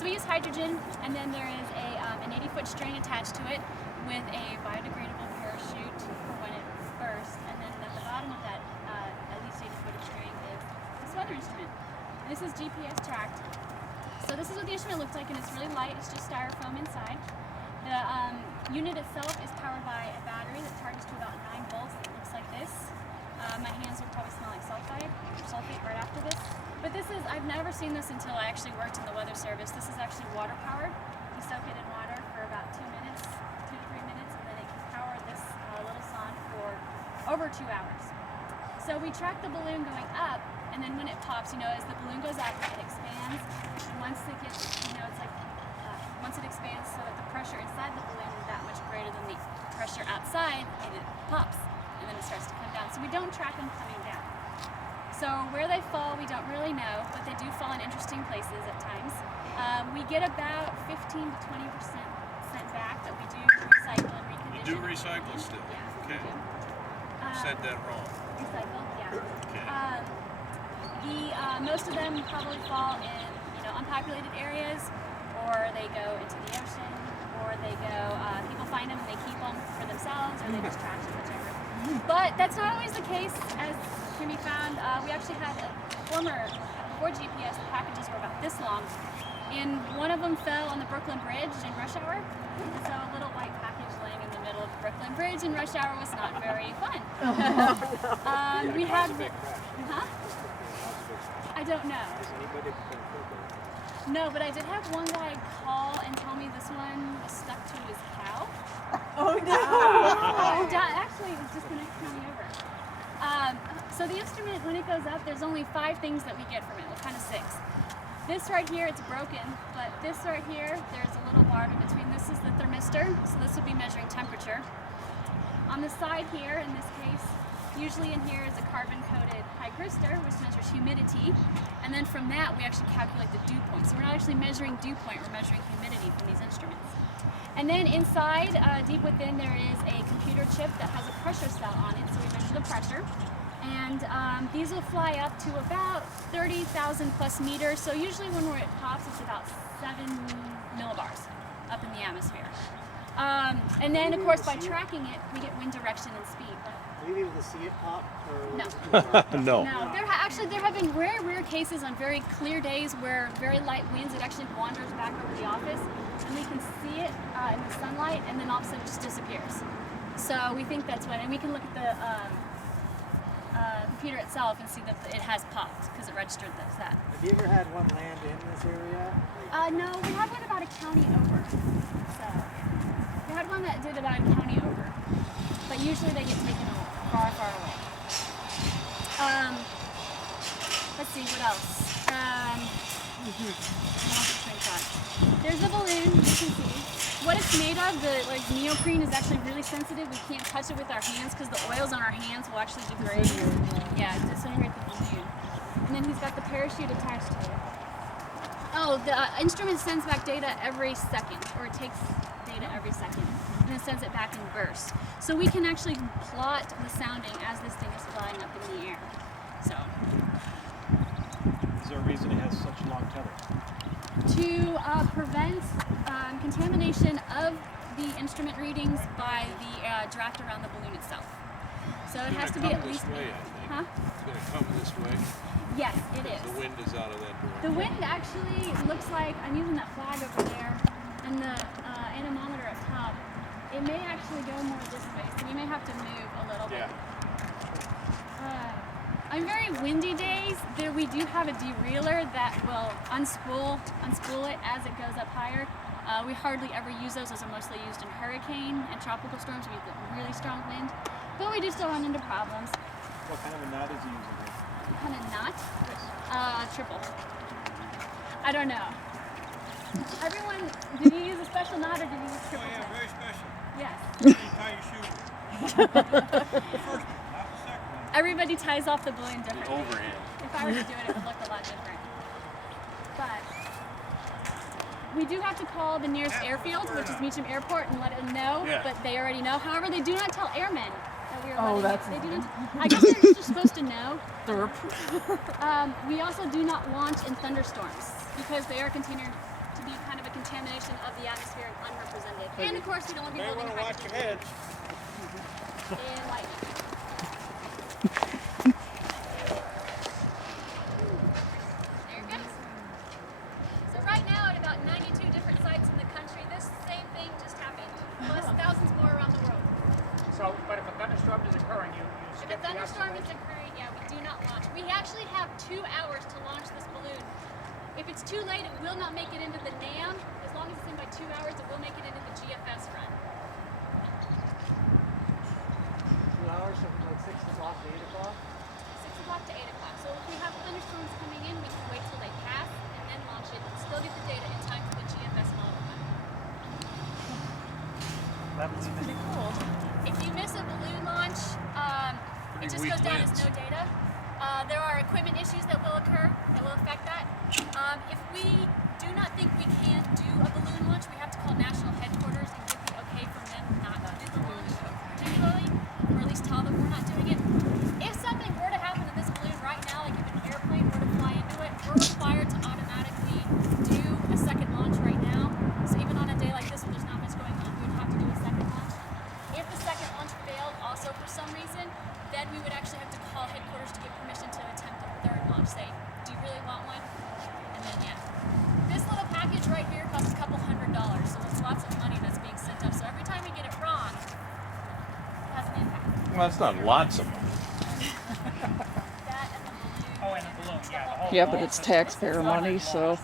So we use hydrogen, and then there is an 80-foot string attached to it with a biodegradable parachute for when it bursts, and then at the bottom of that at least 80-foot string is this weather instrument. This is GPS tracked. So this is what the instrument looks like, and it's really light. It's just styrofoam inside. The unit itself is powered by a battery that charges to about 9 volts. It looks like this. My hands will probably smell like sulfate right after this. But this is, I've never seen this until I actually worked in the weather service. This is actually water powered. You soak it in water for about 2 minutes, 2 to 3 minutes, and then it can power this little sonde for over 2 hours. So we track the balloon going up, and then when it pops, as the balloon goes up, it expands. And once it gets, it's like, once it expands so that the pressure inside the balloon is that much greater than the pressure outside, it pops, and then it starts to come down. So we don't track them coming down. So where they fall, we don't really know, but they do fall in interesting places at times. We get about 15 to 20% sent back that we do recycle and recondition. You do recycle still? Yeah. Okay. You said that wrong. Recycle, yeah. Okay. Most of them probably fall in unpopulated areas, or they go into the ocean, or they go, people find them and they keep them for themselves, or they just trash them, whichever. But that's not always the case, as can be found. We actually had before GPS, the packages were about this long, and one of them fell on the Brooklyn Bridge in rush hour. So a little white package laying in the middle of the Brooklyn Bridge in rush hour was not very fun. We had, I don't know. No, but I did have one guy call and tell me this one was stuck to his cow. Oh no! Actually, it was just the next county over. So the instrument, when it goes up, there's only 5 things that we get from it. Well, kind of 6. This right here, it's broken, but this right here, there's a little barb in between. This is the thermistor, so this would be measuring temperature. On the side here, in this case, usually in here is a carbon-coated hygroscope, which measures humidity, and then from that we actually calculate the dew point. So we're not actually measuring dew point, we're measuring humidity from these instruments. And then inside, deep within, there is a computer chip that has a pressure cell on it, so we measure the pressure. And these will fly up to about 30,000 plus meters, so usually when it pops, it's about 7 millibars up in the atmosphere. And then, of course, by tracking it, we get wind direction and speed. Will you be able to see it pop? Or No. No. There have been rare cases on very clear days where very light winds, it actually wanders back over the office, and we can see it in the sunlight, and then all of a sudden it just disappears. So we think that's what, and we can look at the computer itself and see that it has popped because it registered that. Have you ever had one land in this area? No, we had one about a county over. So we had one that did about a county over, but usually they get taken far, far away. Let's see, what else? There's a balloon, you can see. What it's made of, the neoprene, is actually really sensitive. We can't touch it with our hands because the oils on our hands will actually degrade. Yeah, disintegrate the balloon. And then he's got the parachute attached to it. Oh, the instrument sends back data every second, or it takes data every second, and it sends it back in bursts. So we can actually plot the sounding as this thing is flying up in the air. So. Is there a reason it has such long tether? To prevent contamination of the instrument readings by the draft around the balloon itself. So it has to be at least. Way, I think. Huh? It's going to come this way. Yes, it is. The wind is out of that direction. The wind actually looks like, I'm using that flag over there, and the anemometer up top. It may actually go more this way, so we may have to move a little bit. On very windy days, we do have a derailer that will unspool it as it goes up higher. We hardly ever use those. Those are mostly used in hurricane and tropical storms. We get really strong wind, but we do still run into problems. What kind of a knot is he using here? What kind of knot? Yes. Triple. I don't know. Everyone, did you use a special knot or did you use triple? Oh yeah, very special. Yes. You tie your shoe. The first one, not the second one. Everybody ties off the balloon differently. Overhand. If I were to do it, it would look a lot different. But we do have to call the nearest airfield, which is Meacham Airport, and let them know. Yeah. But they already know. However, they do not tell airmen that we are letting that's they do not. I guess they're just supposed to know. Derp. We also do not launch in thunderstorms because the air container to be kind of a contamination of the atmosphere and unrepresented. And of course, we'd only be May building want to watch your hydrogen heads. in lightning. There it goes. So right now, at about 92 different sites in the country, this same thing just happened, plus thousands more around the world. So, but if a thunderstorm is occurring, you If skip a the thunderstorm is acceleration. occurring, yeah, we do not launch. We actually have 2 hours to launch this balloon. If it's too late, it will not make it into the NAM. As long as it's in by 2 hours, it will make it into the GFS run. 2 hours from like 6 o'clock to 8 o'clock. 6 o'clock to 8 o'clock. So if we have thunderstorms coming in, we can wait till they pass and then launch it and still get the data in time for the GFS model run. That's pretty cool. If you miss a balloon launch, it Pretty just weak goes down winds. as no data. There are equipment issues that will occur that will affect that. If we do not think we can do a balloon launch, we have to call national headquarters and get the okay from them not to do the launch particularly, or at least tell them we're not doing it. If something were to happen to this balloon right now, like if an airplane were to fly into it, we're required to automatically do a second launch right now. So even on a day like this where there's not much going on, we would have to do a second launch. If the second launch failed also for some reason, then we would actually have to call headquarters to get permission to attempt a third launch. Say, do you really want one? And then yeah. This little package right here costs a couple $100, so it's lots of money that's being sent up. So every time we get it wrong, it has an impact. Well, that's not lots of money. That and the balloon. Oh, and the balloon, yeah. The whole Yeah, but whole it's system. taxpayer money, so